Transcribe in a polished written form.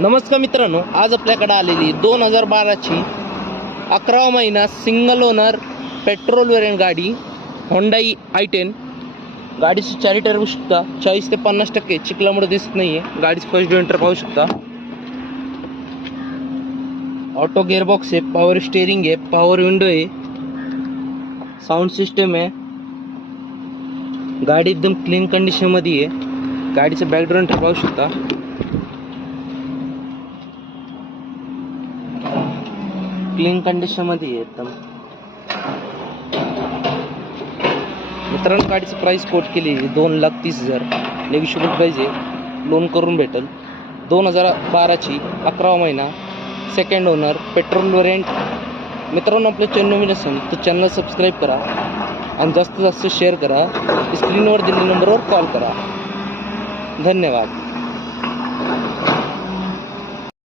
नमस्कार मित्रांनो, आज आपल्याकडे आलेली 2012ची 11वा महिना सिंगल ओनर पेट्रोल वेरियंट गाडी होंडाई i10। गाडीची चारी टायर बघू शकता, 40 ते 50% चिखलामुळे दिसत नाहीये। गाडीची फर्स्ट एंटर पाहू शकता। ऑटो गिअरबॉक्स आहे, पॉवर स्टीअरिंग आहे, पॉवर विंडो आहे, साऊंड सिस्टम आहे। गाडी एकदम क्लीन कंडिशन मध्ये आहे। गाडीचं बॅकग्राऊंड पाहू शकता। क्लीन कंडिशन मध्ये आहे एकदम। मित्रांनो, गाडीची प्राइस कोट केली 2,30,000। नेगोशिएबल प्राइस आहे, लोन करून भेटेल। 2012ची 11वा महिना सेकंड ओनर पेट्रोल वेरियंट। मित्रांनो, आपलं चॅनल नवीन असेल तर चॅनल सबस्क्राईब करा आणि जास्तीत जास्त शेअर करा। स्क्रीनवर दिलेल्या नंबरवर कॉल करा। धन्यवाद।